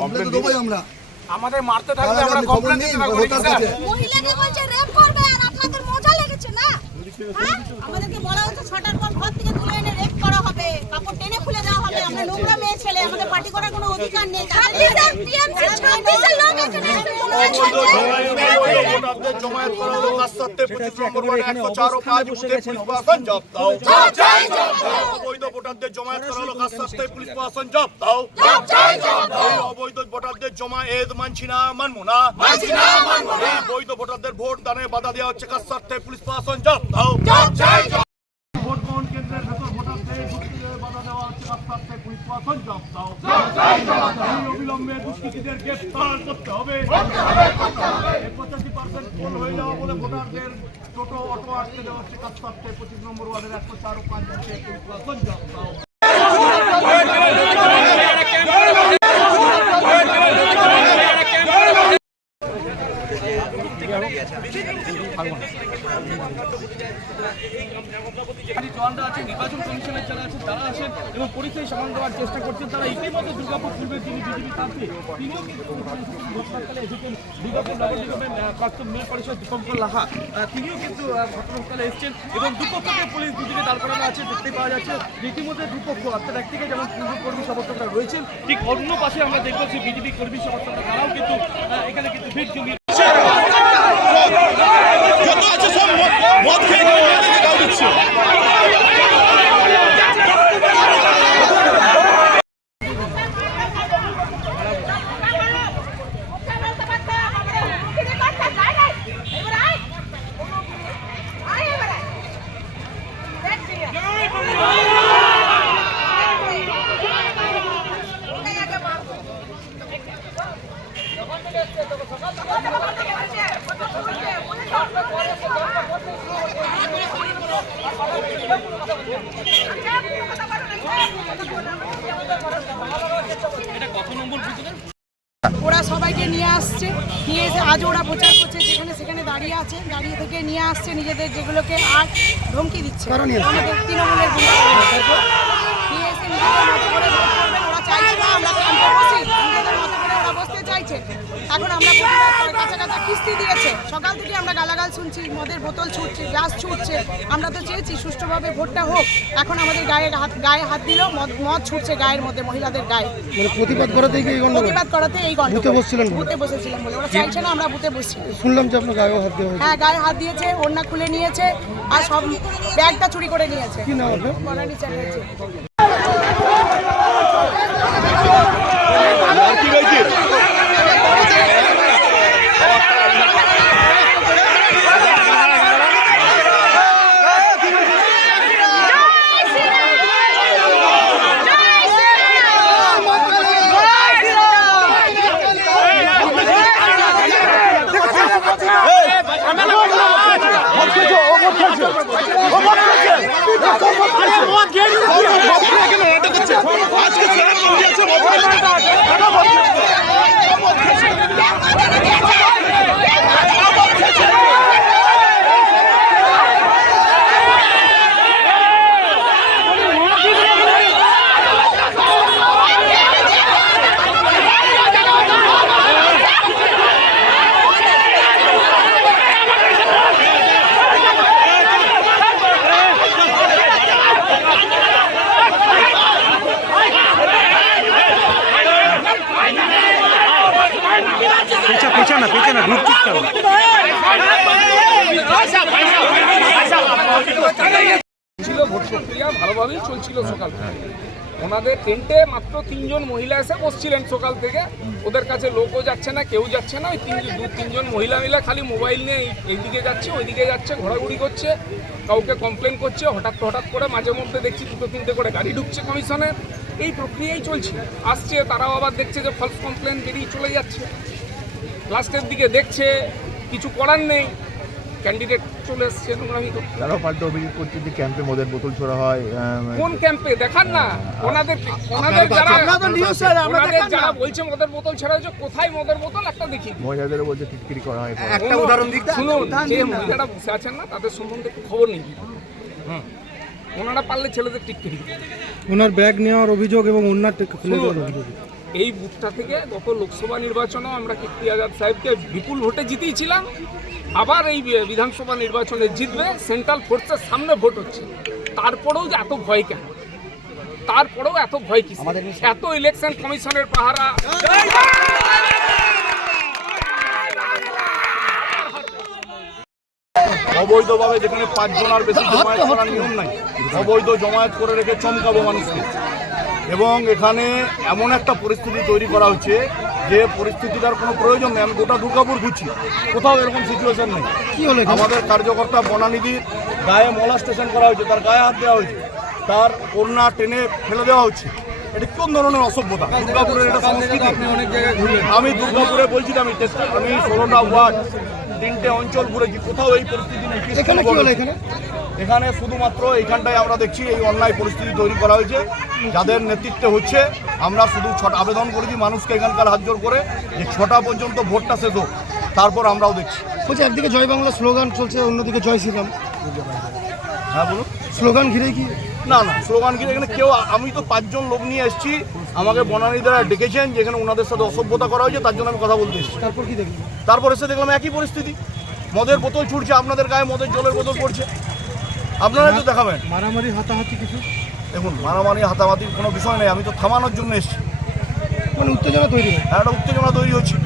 Complain তো দেবই আমরা। আমাদের মারতে থাকবে আমরা কমপ্লেন দিতে থাকবো স্যার। মহিলাকে বলছে রেপ করবে আর আপনাদের মজা লেগেছে না? হ্যাঁ আমাদেরকে বলা হচ্ছে 6টার পর ঘর থেকে তুলে এনে রেপ করা হবে, কাপড় টেনে খুলে দেওয়া হবে। আমরা নোংরা মেয়ে ছেলে, আমাদের পার্টি করার কোনো অধিকার নেই। 26 টিএমসি 26 লোক এখানে আছে। ভোটারদের জমায়েত করা হলো কাস্তাতে 25 নম্বর ওয়ার্ডে 104 ও 5 বুথে পুলিশ প্রশাসন জব্দ দাও। অবৈধ ভোটারদের জমায়েত করা হলো কাস্তাতে পুলিশ প্রশাসন জব্দ দাও। অবৈধ ভোটারদের জমায়েত মানছি না, মানবো না। অবৈধ ভোটারদের ভোট দানে বাধা দেওয়া হচ্ছে কাস্তাতে পুলিশ প্রশাসন জব্দ দাও। ভোট গ্রহণ কেন্দ্রের ভেতর ভোটারদের ঢুকতে বাধা দেওয়া হচ্ছে কাস্তাতে পুলিশ প্রশাসন জব্দ দাও। অবিলম্বে দুষ্কৃতীদের গ্রেফতার করতে হবে। 85% পোল হয়ে যাওয়া বলে ভোটারদের টোটো অটো আটকে দেওয়া হচ্ছে কাস্তাতে 25 নম্বর ওয়ার্ডের 104 ও 5 বুথে পুলিশ প্রশাসন জব্দ দাও। নির্বাচন কমিশনের যারা আছেন তারা আসেন এবং পরিচয় সামান দেওয়ার চেষ্টা করছেন। তারা ইতিমধ্যে দুর্গাপুর পূর্বের যিনি বিজেপি প্রার্থী তিনিও কিন্তু ঘটনাস্থলে এসেছেন। দুর্গাপুর নগর নিগমের প্রাক্তন মেয়র পরিষদ দীপঙ্কর লাহা তিনিও কিন্তু ঘটনাস্থলে এসেছেন এবং দুপক্ষকে পুলিশ দুদিকে দাঁড় করানো আছে দেখতে পাওয়া যাচ্ছে। ইতিমধ্যে দুপক্ষ অর্থাৎ একদিকে যেমন পূর্ব কর্মী সমর্থকরা রয়েছেন, ঠিক অন্য পাশে আমরা দেখবো যে বিজেপি কর্মী সমর্থকরা তারাও কিন্তু এখানে কিন্তু ভিড় জমিয়ে ওরা সবাইকে নিয়ে আসছে, নিয়ে এসে আজ ওরা প্রচার করছে, যেখানে সেখানে দাঁড়িয়ে আছে, দাঁড়িয়ে থেকে নিয়ে আসছে নিজেদের যেগুলোকে আর ধমকি দিচ্ছে আমাদের তৃণমূলের নিয়ে এসে নিজেদের মতো করে ভোট করবেন। ওরা চাইছে না আমরা ক্যাম্পে বসি, নিজেদের মতো করে ওরা বসতে চাইছে। এখন আমরা প্রতিবাদ করে কাঁচা কাঁচা কিস্তি দিয়েছে, সকাল থেকে আমরা গালাগাল শুনছি, মদের বোতল ছুটছে, গ্লাস ছুটছে। আমরা তো চেয়েছি সুষ্ঠুভাবে ভোটটা হোক, এখন আমাদের গায়ে হাত দিল, মদ ছুটছে গায়ের মধ্যে, মহিলাদের গায়ে। প্রতিবাদ করাতে এই গন্ডগোল বুথে বসেছিলাম বলে ওরা চাইছে না আমরা বুথে বসছি। শুনলাম যে আপনার গায়ে হাত দেওয়া হয়েছে। হ্যাঁ গায়ে হাত দিয়েছে, ওড়না খুলে নিয়েছে আর সব ব্যাগটা চুরি করে নিয়েছে। কি নাম আপনার? বনানী চ্যাটার্জি। পেছনে ঢুকছিস কেন? ছিল ভোট প্রক্রিয়া ভালোভাবেই চলছিল সকাল থেকে। ওনাদের টেন্টে মাত্র 3 জন মহিলা এসে বসছিলেন সকাল থেকে। ওদের কাছে লোকও যাচ্ছে না, কেউ যাচ্ছে না। ওই 2-3 জন মহিলা মিলে খালি মোবাইল নিয়ে এইদিকে যাচ্ছে ওইদিকে যাচ্ছে, ঘোরাঘুরি করছে, কাউকে কমপ্লেন করছে। হঠাৎ করে মাঝে মধ্যে দেখছি 2-3টে করে গাড়ি ঢুকছে কমিশনের। এই প্রক্রিয়াই চলছে। আসছে, তারাও আবার দেখছে যে ফলস কমপ্লেন বেরিয়ে চলে যাচ্ছে। লাস্টের দিকে দেখছে কিছু করার নেই, ক্যান্ডিডেট চলে এসছে নোংরামি করতে। তারাও পাল্টা অভিযোগ করছে যে ক্যাম্পে মদের বোতল ছোড়া হয়। কোন ক্যাম্পে দেখান না? ওনাদের যারা বলছে মদের বোতল ছেড়া হয়েছে, কোথায় মদের বোতল একটা দেখি। মহিলাদেরও বলছে টিটকিরি করা হয়। একটা উদাহরণ দিক শুনুন, যে মহিলারা বসে আছেন না তাদের সম্বন্ধে একটু খবর নেই। ওনারা পারলে ছেলেদের টিটকিরি। ওনার ব্যাগ নেওয়ার অভিযোগ এবং ওনার খুলে দেওয়ার অভিযোগ। এই বুথটা থেকে গত লোকসভা নির্বাচনেও আমরা কীর্তি আজাদ সাহেবকে বিপুল ভোটে জিতিয়েছিলাম। আবার এই বিধানসভা নির্বাচনে জিতবে, সেন্ট্রাল ফোর্সের সামনে ভোট হচ্ছে, তারপরেও যে এত ভয় কেন? তারপরেও এত ভয় কি? এত ইলেকশন কমিশনের পাহারা। অবৈধভাবে যেখানে 5 জন আর বেশি জমায়েত করার নিয়ম নাই, অবৈধ জমায়েত করে রেখে চমকাবো মানুষকে। এবং এখানে এমন একটা পরিস্থিতি তৈরি করা হচ্ছে যে পরিস্থিতিটার কোনো প্রয়োজন নেই। আমি গোটা দুর্গাপুর ঘুরছি, কোথাও এরকম সিচুয়েশন নেই। কি হলো এখানে? আমাদের কার্যকর্তা বনানিধির গায়ে মলাস্টেশন করা হয়েছে, তার গায়ে হাত দেওয়া হয়েছে, তার ওড়না টেনে ফেলে দেওয়া হচ্ছে। এটা কোন ধরনের অসভ্যতা? দুর্গাপুরের এটা সংস্কৃতি? আমি দুর্গাপুরে বলছি, আমি 16টা ওয়ার্ড 3টে অঞ্চল ঘুরেছি, কোথাও এই পরিস্থিতি নেই। এখানে কি হলো? এখানে শুধুমাত্র এইখানটায় আমরা দেখছি এই অন্যায় পরিস্থিতি তৈরি করা হয়েছে, যাদের নেতৃত্বে হচ্ছে। আমরা শুধু আবেদন করেছি মানুষকে এখানকার হাত জোর করে যে 6টা পর্যন্ত ভোটটা শেষ হোক, তারপর আমরাও দেখছি। বলছি একদিকে জয় বাংলা স্লোগান চলছে, অন্যদিকে জয় শ্রীরাম। হ্যাঁ বলুন। স্লোগান ঘিরে কি? না স্লোগান ঘিরে এখানে কেউ, আমি তো 5 জন লোক নিয়ে এসেছি, আমাকে বনানী দ্বারা ডেকেছেন, যেখানে ওনাদের সাথে অসভ্যতা করা হয়েছে, তার জন্য আমি কথা বলতে এসেছি। তারপর কি দেখলেন? তারপর এসে দেখলাম একই পরিস্থিতি, মদের বোতল ছুটছে, আপনাদের গায়ে মদের জলের বোতল পড়ছে, আপনারাই তো দেখাবেন। মারামারি হাতাহাতি কিছু? দেখুন, মারামারি হাতাহাতির কোনো বিষয় নেই, আমি তো থামানোর জন্য এসেছি। মানে উত্তেজনা তৈরি হয়। একটা উত্তেজনা তৈরি হচ্ছে।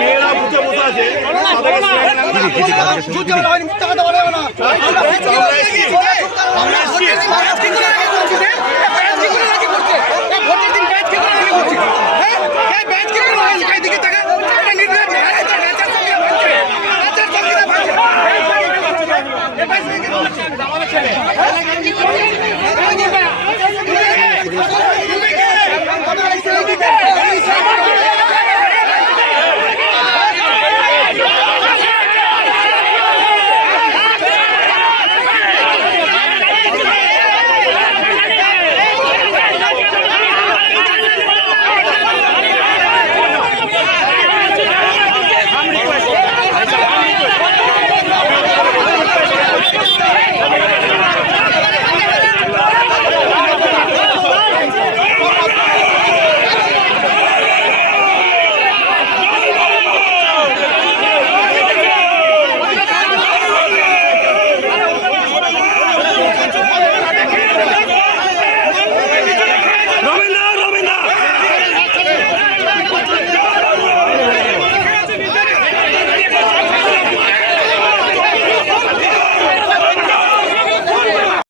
মেয়েরা বুঝে বসে আছে,